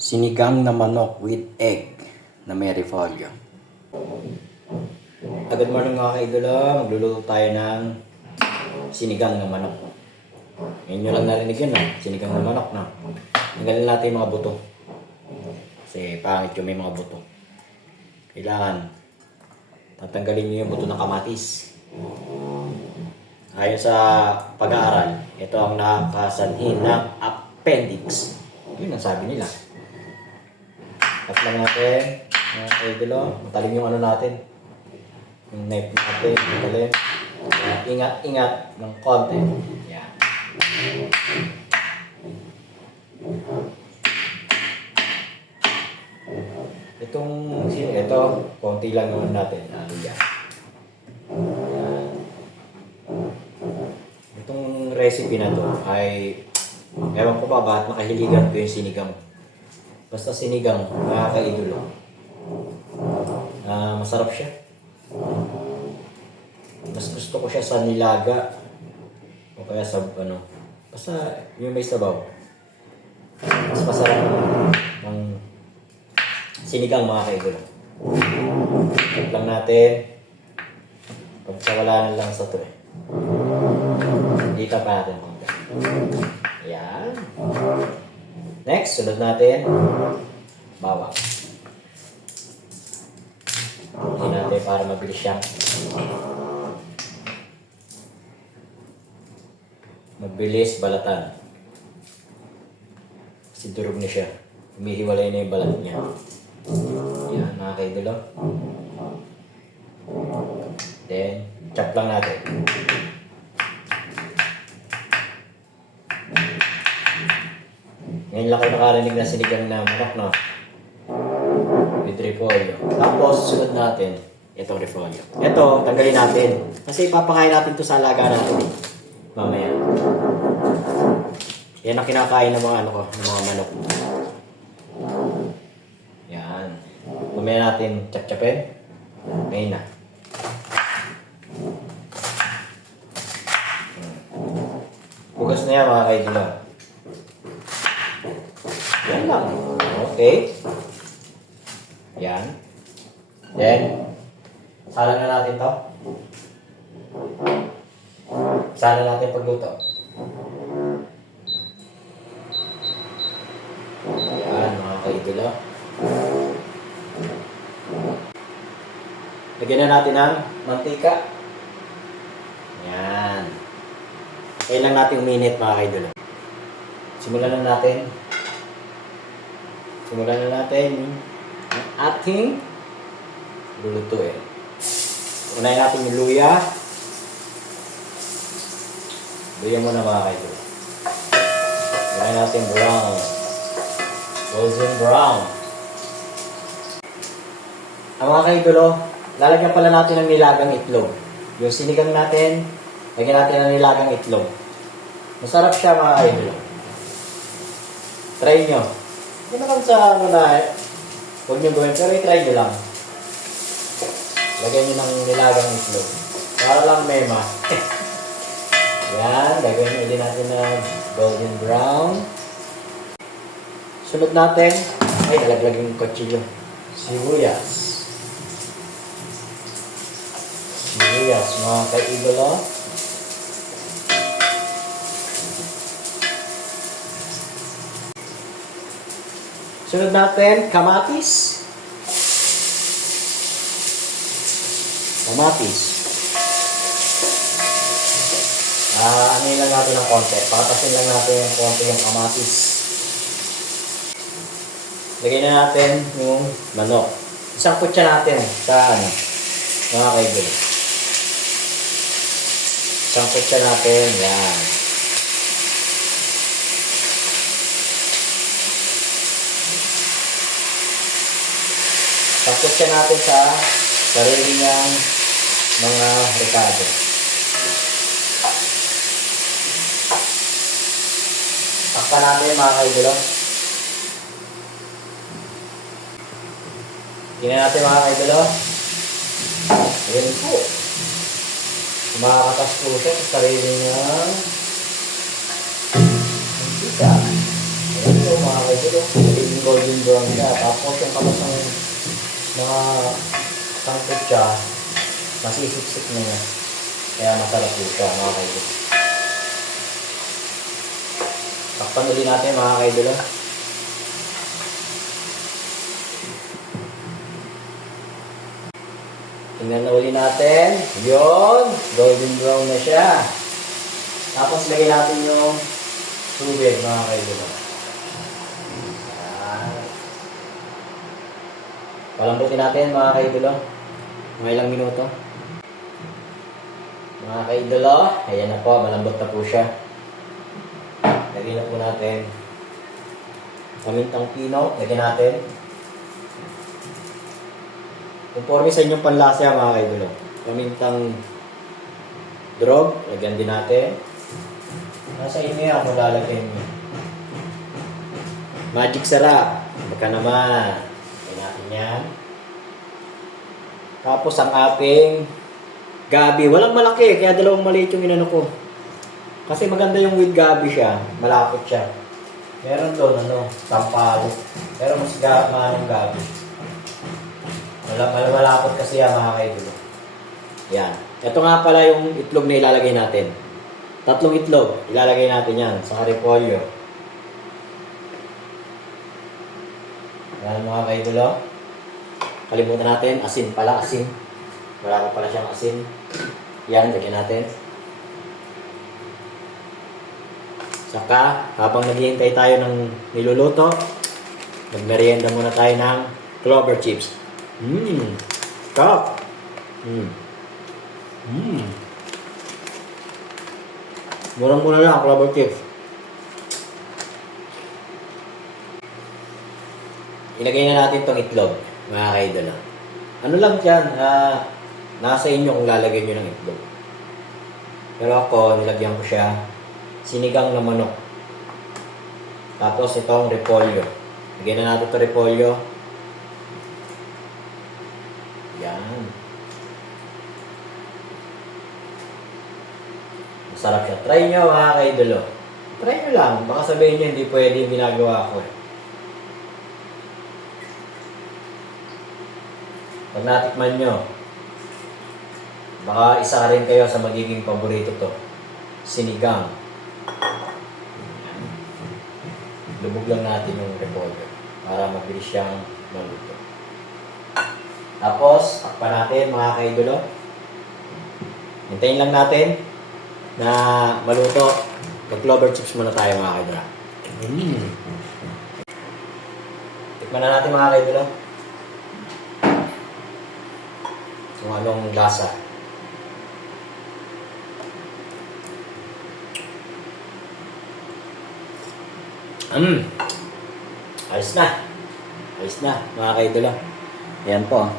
Sinigang na manok with egg na may repolyo. Good morning mga kaidolo, magluluto tayo ng sinigang na manok. Ngayon nyo lang narinig yun, sinigang na manok na. Tanggalin natin yung mga buto. Kasi pangit yung may mga buto. Kailangan tatanggalin nyo yung buto ng kamatis. Ayon sa pag-aaral, ito ang nakakasanhin ng appendix. Yun ang sabi nila. Cut lang natin, mga kaidolo. Matalim yung ano natin. Yung knife natin, matalim. Ingat-ingat ng konti. Yan. Ito, konti lang naman natin. Yan. Itong recipe na to ay, ewan ko ba bakit nakahiligan ko yung sinigang. Basta sinigang, mga kaidolo. Masarap siya. Mas gusto ko siya sa nilaga. O kaya sa basta yung may sabaw. Mas masarap ng sinigang, mga kaidolo. Check lang natin. Pagkawala na lang sa to Dito pa natin. Ayan. Next, sunod natin. Bawang. Hindi natin para mabilis siyang mabilis balatan. Kasi durog na siya. Humihiwalay na yung balat niya. Yan, mga kaidolo. Then, chop lang natin. Ngayon lang kayo nakarinig na sinigang na manok, no? With repolyo. Tapos, sunod natin itong repolyo. Ito, tanggalin natin. Kasi ipapakain natin to sa alaga natin. Mamaya. Yan ang kinakain ng mga ng mga manok. Yan. Mamaya natin chap-chapin. Ngayon na. Hugas na yan, mga kaidolo. Yan lang. Okay. Yan. Then, sala na natin to. Sala natin pagluto. Yan, mga kaidolo. Lagyan na natin ng mantika. Yan. Kaya lang natin uminit, mga kaidolo. Simulan na natin ang ating lulutuin. Unahin natin yung luya. Luya muna, mga kaidolo. Unahin natin brown. Golden brown. Ang mga kaidolo, lalagyan pala natin ng nilagang itlog. Yung sinigang natin, lagyan natin ng nilagang itlog. Masarap siya, mga kaidolo. Try nyo. Hindi naman sa huwag nyo gawin, pero i-try nyo lang. Lagyan nyo ng nilagang itlog. Para lang mema. Yan, lagyan nyo ulit natin ng golden brown. Sunod natin, ay nalaglag yung kutsilyo. Sibuyas. Sibuyas, mga kaidolo. Sunod natin, kamatis. Kamatis. Ano lang natin ng konti. Patasin lang natin yung konti yung kamatis. Lagyan na natin yung manok. Isang kutsa natin sa mga kaidolo. Isang kutsa natin. Yan. Tapos siya natin sa sarili niyang mga rekado. Takpan natin, mga kaidolo. Tingnan natin, mga kaidolo. Ayan po. Kumakatas po siya sa sarili niyang mantika. Ayan po. mga kaidol. Nagiging golden brown siya. Tapos yung kapas ng mga sangkot siya, masisiksik na niya. Kaya masarap po siya mga kaidol. Takpan ulit natin mga kaidol. Tingnan na uli natin. Yun! Golden brown na siya. Tapos lagyan natin yung tubig mga kaidol. Palambutin natin mga kaidol. Mga ilang minuto. Mga kaidol, ayan na po. Malambot na po siya. Lagyan na po natin pamintang pino. Lagyan natin. Conforme sa inyong panlasa mga kaidol. Pamintang drog. Lagyan din natin. Nasa inyo yan kung lalagyan nyo. Magic sarap. Baka naman. Lagyan natin yan. Tapos ang ating gabi. Walang malaki. Kaya dalawang maliit yung inano ko. Kasi maganda yung with gabi siya. Malapot siya. Meron doon, sampalo. Pero mas maanong gabi. Malapot kasi yan mga kaidol. Yan. Ito nga pala yung itlog na ilalagay natin. 3 itlog. Ilalagay natin yan sa repolyo. Yan mga kaidol. Kalimutan natin. Asin pala. Asin. Wala pa pala siyang asin. Yan. Lagyan natin. Saka, habang naghihintay tayo ng niluluto, magmerienda muna tayo ng clover chips. Top! Murang-mura lang, clover chips. Ilagay na natin tong itlog, mga kaidol. Ano lang dyan, nasa inyo kung lalagay nyo ng itlog. Pero ako, nilagyan ko siya sinigang na manok. Tapos itong repolyo. Lagyan na natin ito repolyo. Yan. Masarap siya. Try nyo mga kaidolo. Try nyo lang. Baka sabihin nyo hindi pwede yung ginagawa ko. Pag natikman nyo, baka isa rin kayo sa magiging paborito to. Sinigang. Lubog lang natin yung repolyo para mabilis siyang maluto. Tapos, takpan natin mga kaidolo. Hintayin lang natin na maluto. Mag-clover chips muna tayo mga kaidolo. Tikman na natin mga kaidolo. Kung anong lasa. Ayos na. Ayos na mga kaidolo. Ayan po.